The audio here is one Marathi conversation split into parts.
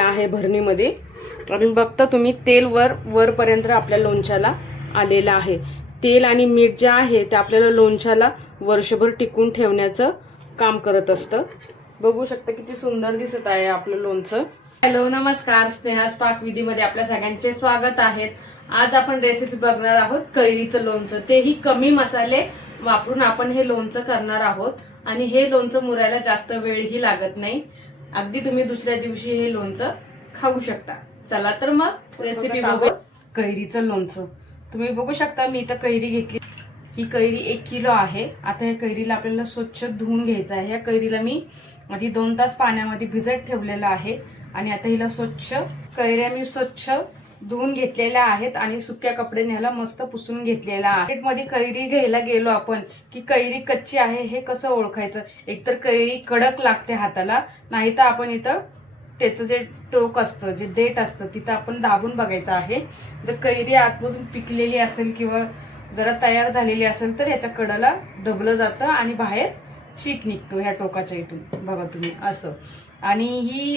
आहे भरणीमध्ये आणि बघता तुम्ही तेल वरपर्यंत आपल्या लोणच्याला आलेलं आहे। तेल आणि मीठ जे आहे ते आपल्याला लोणच्याला वर्षभर टिकून ठेवण्याचं काम करत असतं। बघू शकता किती सुंदर दिसत आहे आपलं लोणचं। हॅलो नमस्कार, स्नेहास पाकविधीमध्ये आपल्या सगळ्यांचे स्वागत आहे। आज आपण रेसिपी बघणार आहोत कैरीचं लोणचं, तेही कमी मसाले वापरून आपण हे लोणचं करणार आहोत आणि हे लोणचं मुरायला जास्त वेळही लागत नाही। अगदी तुम्ही दुसऱ्या दिवशी हे लोणचं खाऊ शकता। चला तर मग रेसिपी बघू। कैरीचं लोणचं तुम्ही बघू शकता, मी इथं कैरी घेतली। ही कैरी 1 किलो आहे। आता या कैरीला आपल्याला स्वच्छ धुवून घ्यायचं आहे। या कैरीला मी आधी 2 तास पाण्यामध्ये भिजत ठेवलेलं आहे आणि आता हिला कैऱ्या मी स्वच्छ धुवून घेतलेल्या आहेत आणि सुक्या कपड्याने ह्याला मस्त पुसून घेतलेला आहे। मार्केटमध्ये कैरी घ्यायला गेलो आपण की कैरी कच्ची आहे हे कसं ओळखायचं? एकतर कैरी कडक लागते हाताला, नाही तर आपण इथं त्याचं जे टोक असतं, जे देठ असतं तिथं आपण दाबून बघायचं आहे। जर कैरी आतमधून पिकलेली असेल किंवा जरा तयार झालेली असेल तर याच्या कडाला दबलं जातं आणि बाहेर चीक निघतो ह्या टोकाच्या इथून, बघा तुम्ही असं। आणि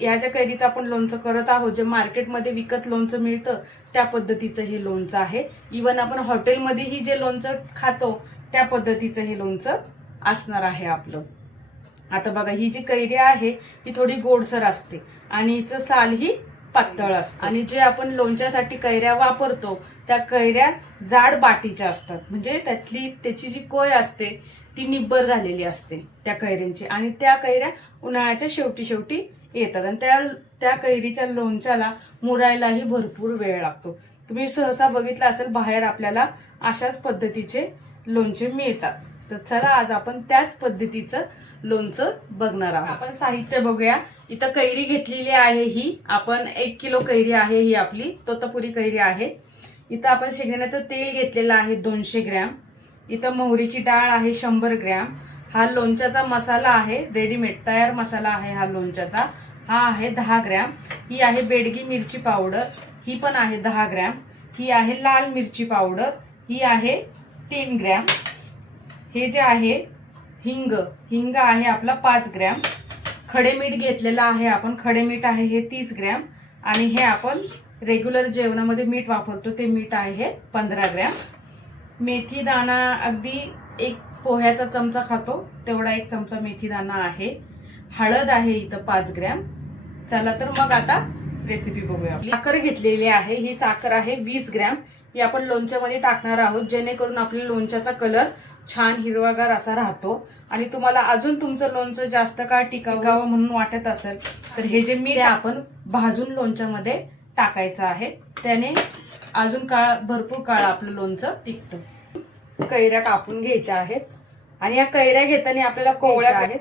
ह्या ज्या कैरीचं आपण लोणचं करत आहोत, जे मार्केटमध्ये विकत लोणचं मिळतं त्या पद्धतीचं हे लोणचं आहे। इवन आपण हॉटेलमध्येही जे लोणचं खातो त्या पद्धतीचं हे लोणचं असणार आहे आपलं। आता बघा, ही जी कैरी आहे ही थोडी गोडसर असते आणि हिचं साल ही पातळ असतं आणि जे आपण लोणच्यासाठी कैऱ्या वापरतो त्या कैऱ्या जाड बाटीच्या असतात, म्हणजे त्याची जी कोय असते ती निब्बर झालेली असते त्या कैऱ्यांची, आणि त्या कैऱ्या उन्हाळ्याच्या शेवटी येतात आणि त्या कैरीच्या लोणच्याला मुरायलाही भरपूर वेळ लागतो। तुम्ही सहसा बघितलं असेल बाहेर आपल्याला अशाच पद्धतीचे लोणचे मिळतात। तर चला आज आपण त्याच पद्धतीचं लोणचं बघणार आहोत। आपण साहित्य बघूया। इथं कैरी घेतलेली आहे, ही आपण 1 किलो कैरी आहे, ही आपली तोतापुरी कैरी आहे। इथं आपण शेंगदाण्याचं तेल घेतलेलं आहे 200 ग्रॅम। इथं मोहरीची डाळ आहे 100 ग्रॅम। हा लोणच्याचा मसाला आहे, रेडीमेड तयार मसाला आहे हा लोणच्याचा, हा आहे 10 ग्रॅम। ही आहे बेडगी मिरची पावडर, ही पण आहे 10 ग्रॅम। ही आहे लाल मिरची पावडर, ही आहे 3 ग्रॅम। हे जे आहे हिंग आहे आपला 5 ग्रॅम। खडे मीठ घेतलेलं आहे आपण, खडे मीठ आहे हे 30 ग्रॅम आणि हे आपण रेग्युलर जेवणामध्ये मीठ वापरतो ते मीठ आहे हे 15 ग्रॅम। मेथी दाणा अगदी 1 पोह्याचा चमचा खातो तेवढा 1 चमचा मेथी दाणा आहे। हळद आहे इथं 5 ग्रॅम। चला तर मग आता रेसिपी बघूया। साखर घेतलेली आहे, ही साखर आहे 20 ग्रॅम। ही आपण लोणच्यामध्ये टाकणार आहोत जेणेकरून आपल्या लोणच्याचा कलर छान हिरवागार असा राहतो आणि तुम्हाला अजून तुमचं लोणचं जास्त काळ टिकावं म्हणून वाटत असेल तर हे जे मीठ आपण भाजून लोणच्यामध्ये टाकायचं आहे, त्याने अजून भरपूर काळ आपलं लोणचं टिकतं। कैऱ्या कापून घ्यायच्या आहेत आणि या कैऱ्या घेताना आपल्याला कोवळ्या आहेत।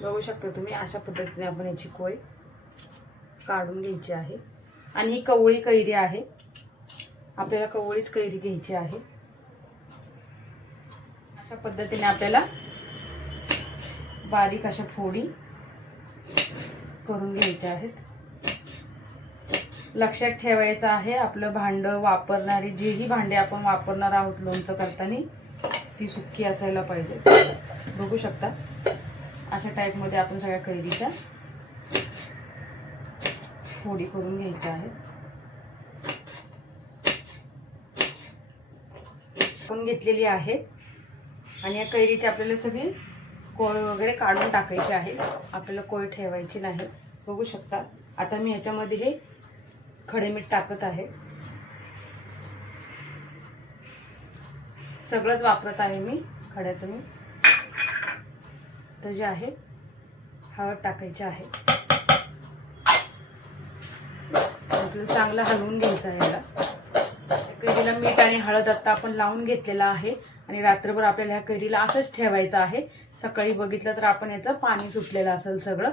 बघू शकता तुम्ही, अशा पद्धतीने आपण याची कोय काढून घ्यायची आहे आणि ही कवळी कैरी आहे, आपल्याला कवळीच कैरी घ्यायची आहे। अशा पद्धतीने आपल्याला बारीक अशा फोडी करून घ्यायच्या आहेत। लक्षात ठेवायचं आहे आपलं भांडं वापरणारी जेही भांडे आपण वापरणार आहोत लोणचं करताना ती सुक्की असायला पाहिजे। बघू शकता अशा टाईप मध्ये आपण सगळ्या कैरीच्या फोडी करून घ्यायच्या आहेत। आपण घेतलेली आहे आणि या कैरीची आपल्याला सगळी कोय वगैरे काढून टाकायची आहे, आपल्याला कोय ठेवायची नाही। बघू शकता आता मी ह्याच्यामध्ये हे खडे मीठ टाकत आहे, सगळंच वापरत आहे मी खड्याचं मीठ। तर जे आहे हळद टाकायची आहे, आपल्याला चांगलं हलवून घ्यायचं आहे। याला कैरीला मीठ आणि हळद आता आपण लावून घेतलेला आहे आणि रात्रभर आपल्याला ह्या कैरीला असंच ठेवायचं आहे। सकाळी बघितलं तर आपण याचं पाणी सुटलेलं असेल सगळं।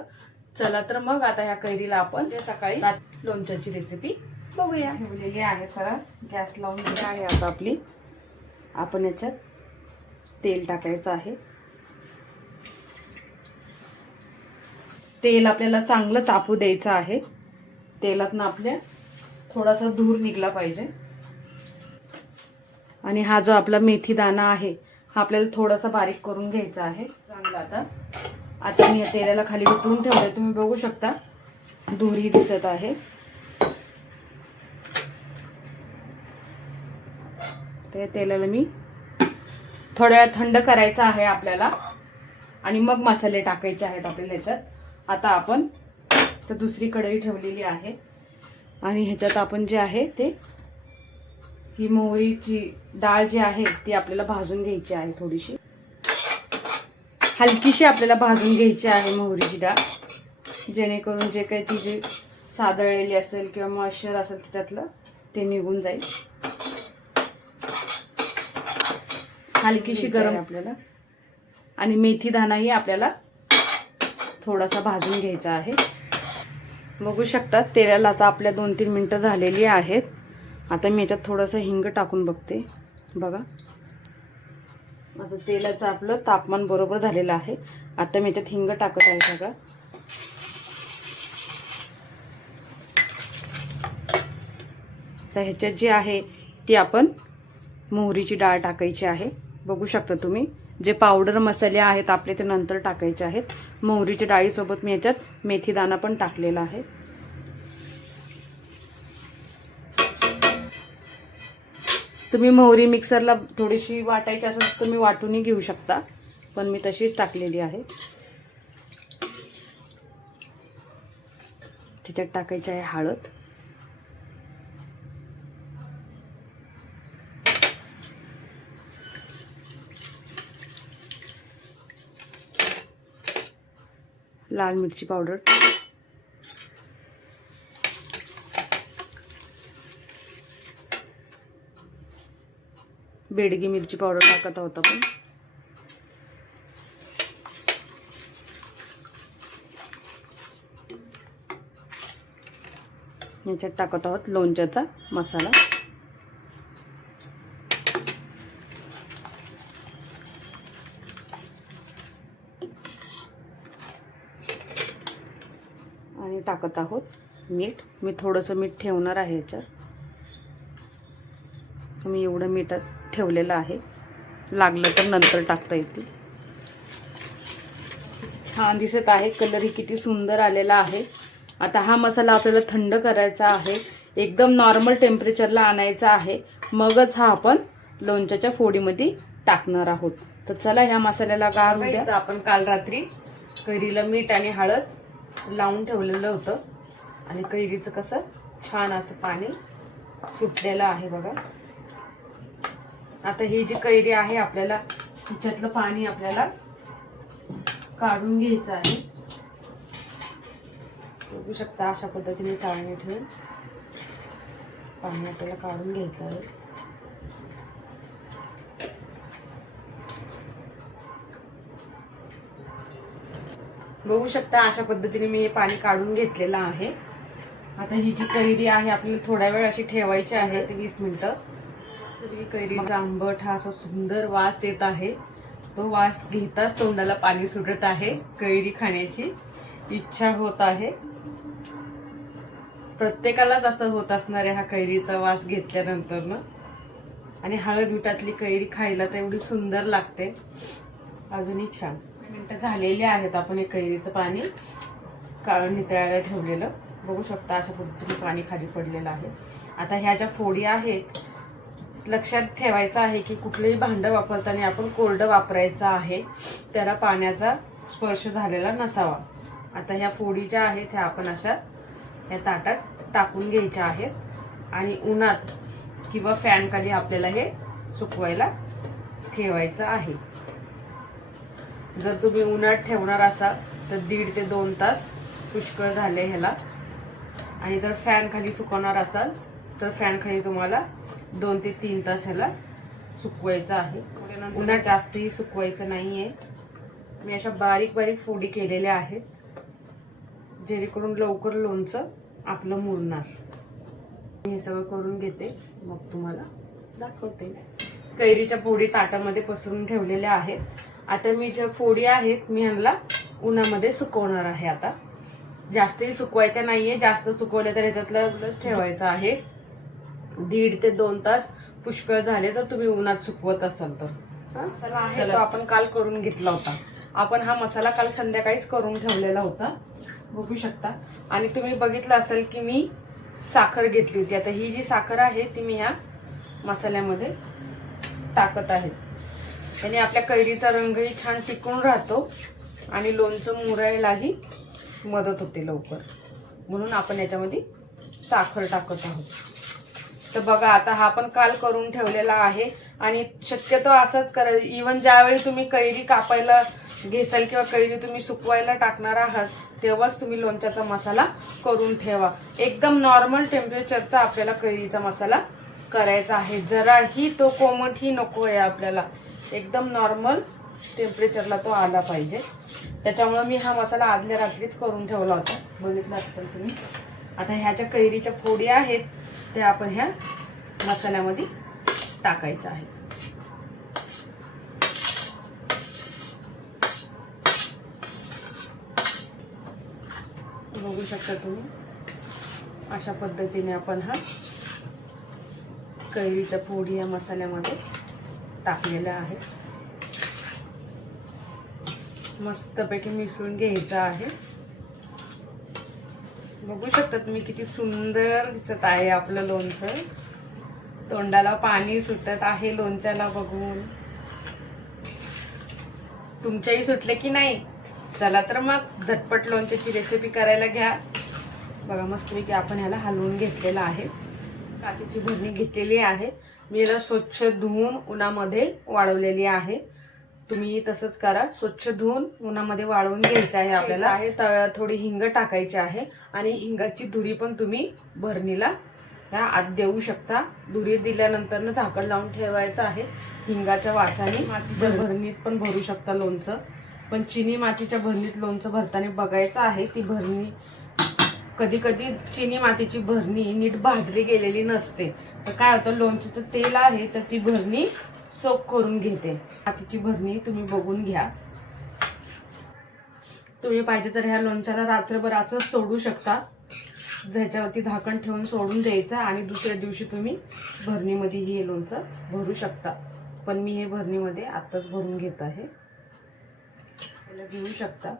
चला तर मग आता ह्या कैरीला आपण सकाळी लोणच्याची रेसिपी बघूया। ठेवलेली आहे, चला गॅस लावून दिली आहे आता आपली। आपण याच्यात तेल टाकायचं आहे। तेल आपल्याला चांगलं तापू द्यायचं आहे, तेलातनं आपल्या थोडासा धूर निघला पाहिजे। आणि हा जो आपला मेथी दाणा आहे हा आपल्याला थोडासा बारीक करून घ्यायचा आहे चांगला. आता मी तेलाला खाली उतरून ठेवलंय, तुम्ही बघू शकता दोरी दिसत आहे. ते तेलाला मी थोड्या वेळ थंड करायचं आहे आपल्याला आणि मग मसाले टाकायचे आहेत आपल्याला ह्याच्यात. आता आपण तर दुसरी कढई ठेवलेली आहे आणि ह्याच्यात आपण जे आहे ते ही मोहरीची डाळ जी आहे ती आपल्याला भाजून घ्यायची आहे. थोडीशी हलकीशी आपल्याला भाजून घ्यायची आहे मोहरीची डाळ, जेणेकरून जे काही ती जी सादळलेली असेल किंवा मॉइश्चर असेल त्याच्यातलं ते निघून जाईल. हलकीशी गरम आपल्याला. आणि मेथी दाणाही आपल्याला थोडासा भाजून घ्यायचा आहे. बघू शकता तेलाला आता आपल्या 2-3 मिनटं झालेली आहेत. आता मी याच्यात थोडंसं हिंग टाकून बघते. बघा आता तेलाचं आपलं तापमान बरोबर झालेलं आहे. आता मी याच्यात हिंग टाकत आहे सगळं. तर ह्याच्यात जी आहे ती आपण मोहरीची डाळ टाकायची आहे. बघू शकता तुम्ही जे पावडर मसाले आहेत आपले ते नंतर टाकायचे आहेत. मोहरीच्या डाळीसोबत मी याच्यात मेथी दाणा पण टाकलेला आहे. तुम्ही मोहरी मिक्सरला थोडीशी वाटायची असेल तर तुम्ही वाटूनही घेऊ शकता, पण मी तशीच टाकलेली आहे. त्याच्यात टाकायची आहे हळद. लाल मिरची पावडर, बेडगी मिरची पावडर टाकत आहोत आपण. याच्यात टाकत आहोत लोणच्याचा मसाला. आणि टाकत आहोत मीठ. मी थोडंसं मीठ ठेवणार आहे याच्यात. मी एवढं मीठ ठेवलेलं आहे, लागलं तर नंतर टाकता येतील. छान दिसत आहे, कलर ही किती सुंदर आलेला आहे. आता हा मसाला आपल्याला थंड करायचा आहे, एकदम नॉर्मल टेम्परेचरला आणायचा आहे, मगच हा आपण लोणच्याच्या फोडीमध्ये टाकणार आहोत. तर चला ह्या मसाल्याला गार होऊ द्या. आपण काल रात्री कैरीला मीठ आणि हळद लावून ठेवलेलं होतं आणि कैरीचं कसं छान असं पाणी सुटलेलं आहे बघा. आता ही जी कैरी आहे आपल्याला त्याच्यातलं पाणी आपल्याला काढून घ्यायचं आहे. बघू शकता अशा पद्धतीने चाळणी ठेवून पाणी आपल्याला काढून घ्यायचं आहे. बघू शकता अशा पद्धतीने मी हे पाणी काढून घेतलेलं आहे. आता ही जी कैरी आहे आपल्याला थोडा वेळ अशी ठेवायची आहे, ते 20 मिनिटं. कैरीचा आंबट हा असा सुंदर वास येत आहे. तो वास घेताच तोंडाला पाणी सुटत आहे. कैरी खाण्याची इच्छा होत आहे. प्रत्येकालाच असं होत असणार आहे हा कैरीचा वास घेतल्यानंतर ना. आणि हळद मिठातली कैरी खायला तर एवढी सुंदर लागते, अजूनही छान. मिनिटं झालेली आहेत. आपण हे कैरीचं पाणी नितळायला ठेवलेलं बघू शकता. अशा पद्धतीने पाणी खाली पडलेलं आहे. आता ह्या ज्या फोडी आहेत लक्षात ठेवायचं आहे की कुठलंही भांडं वापरताना आपण कोरडं वापरायचं आहे, त्याला पाण्याचा स्पर्श झालेला नसावा. आता ह्या फोडी ज्या आहेत ह्या आपण अशा या ताटात टाकून घ्यायच्या आहेत आणि उन्हात किंवा फॅन खाली आपल्याला हे सुकवायला ठेवायचं आहे. जर तुम्ही उन्हात ठेवणार असाल तर 1.5 ते 2 तास पुष्कळ झाले ह्याला. आणि जर फॅन खाली सुकवणार असाल तर फॅन खाली तुम्हाला 2 ते 3 तास ह्याला सुकवायचं आहे. उन्हात जास्तही सुकवायचं नाहीये. मी अशा बारीक बारीक फोडी केलेल्या आहेत, जेणेकरून लवकर लोणचं आपलं मुरणार. हे सगळं करून घेते मग तुम्हाला दाखवते. कैरीच्या फोडी ताटामध्ये पसरून ठेवलेल्या आहेत. आता मी ज्या फोडी आहेत मी ह्यांना उन्हामध्ये सुकवणार आहे. आता जास्तही सुकवायच्या नाहीये, जास्त सुकवले तर ह्याच्यातलं ठेवायचं आहे. 1.5 ते 2 तास पुष्कळ झाले जर तुम्ही उन्हात सुकवत असाल तर. मसाला आहे तो आपण काल करून घेतला होता. आपण हा मसाला काल संध्याकाळीच करून ठेवलेला होता, बघू शकता. आणि तुम्ही बघितलं असेल की मी साखर घेतली होती. आता ही जी साखर आहे ती मी ह्या मसाल्यामध्ये टाकत आहे. त्याने आपल्या कैरीचा रंगही छान टिकून राहतो आणि लोणचं मुरायलाही मदत होते लवकर, म्हणून आपण याच्यामध्ये साखर टाकत आहोत. तर बघा आता हा आपण काल करून ठेवलेला आहे. आणि शक्यतो असंच करा, इवन ज्यावेळी तुम्ही कैरी कापायला घेसाल किंवा कैरी तुम्ही सुकवायला टाकणार आहात तेव्हाच तुम्ही लोणच्याचा मसाला करून ठेवा. एकदम नॉर्मल टेम्परेचरचा आपल्याला कैरीचा मसाला करायचा आहे. जराही तो कोमटही नको आहे आपल्याला, एकदम नॉर्मल टेम्परेचरला तो आला पाहिजे. त्याच्यामुळे मी हा मसाला आदल्या रात्रीच करून ठेवला होता, बघितला असेल तुम्ही. आता ह्या ज्या कैरीच्या फोडी आहेत त्या आपण ह्या मसाल्यामध्ये टाकायच्या आहेत. बघू शकता तुम्ही, अशा पद्धतीने आपण हा कैरीच्या फोडी या मसाल्यामध्ये टाकलेल्या आहेत. मस्तपैकी मिसळून घ्यायचा आहे. बघू शकता तुम्ही किती सुंदर दिसत आहे आपलं लोणचं. तोंडाला पाणी सुटत आहे लोणच्याला बघून. तुमच्याही सुटले की नाही? चला तर मग झटपट लोणच्याची रेसिपी करायला घ्या. बघा मस्तपैकी आपण ह्याला हलवून घेतलेलं आहे. काचेची भरणी घेतलेली आहे. मी याला स्वच्छ धुवून उन्हामध्ये वाळवलेली आहे. तुम्ही तसंच करा, स्वच्छ धुवून उन्हामध्ये वाळवून घ्यायचं आहे आपल्याला. आहे थोडी हिंग टाकायची आहे आणि हिंगाची धुरी पण तुम्ही भरणीला ह्या आत देऊ शकता. धुरी दिल्यानंतर झाकण लावून ठेवायचं आहे. हिंगाच्या वासाने मातीच्या भरणीत पण भरू शकता लोणचं, पण चिनी मातीच्या भरणीत लोणचं भरताना बघायचं आहे. ती भरणी कधी कधी चिनी मातीची भरणी नीट भाजली गेलेली नसते, तर काय होतं लोणच्याचं तेल आहे तर ती भरणी सोक करून घेते. मातीची भरणी तुम्ही बघून घ्या. तुम्ही पाहिजे तर ह्या लोणच्याला रात्रभर असं सोडू शकता, ज्याच्यावरती झाकण ठेवून सोडून द्यायचं आणि दुसऱ्या दिवशी तुम्ही भरणीमध्ये हे लोणचं भरू शकता. पण मी हे भरणीमध्ये आत्ताच भरून घेत आहे. घेऊ शकता.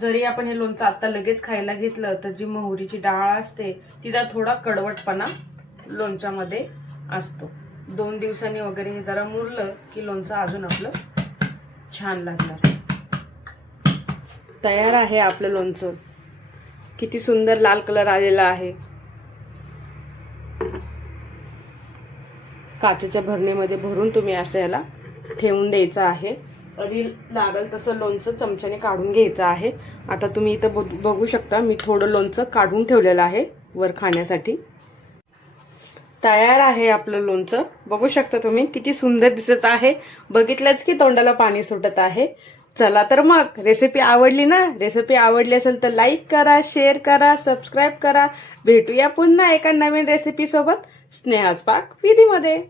जरी आपण हे लोणचं आता लगेच खायला घेतलं तर जी मोहरीची डाळ असते तिचा थोडा कडवटपणा लोणच्यामध्ये असतो. 2 दिवसांनी वगैरे हे जरा मुरलं की लोणचं अजून आपलं छान लागणार. तयार आहे आपलं लोणचं. किती सुंदर लाल कलर आलेला आहे. काचेच्या भरणीमध्ये भरून तुम्ही असं याला ठेवून द्यायचं आहे. कधी लागल तसं लोणचं चमच्याने काढून घ्यायचं आहे. आता तुम्ही इथं बघू शकता मी थोडं लोणचं काढून ठेवलेलं आहे वर खाण्यासाठी. तयार आहे आपलं लोणचं. बघू शकता तुम्ही किती सुंदर दिसत आहे. बघितलंच की तोंडाला पाणी सुटत आहे. चला तर मग रेसिपी आवडली ना? रेसिपी आवडली असेल तर लाईक करा, शेअर करा, सबस्क्राईब करा. भेटूया पुन्हा एका नवीन रेसिपी सोबत स्नेहास पाक विधीमध्ये.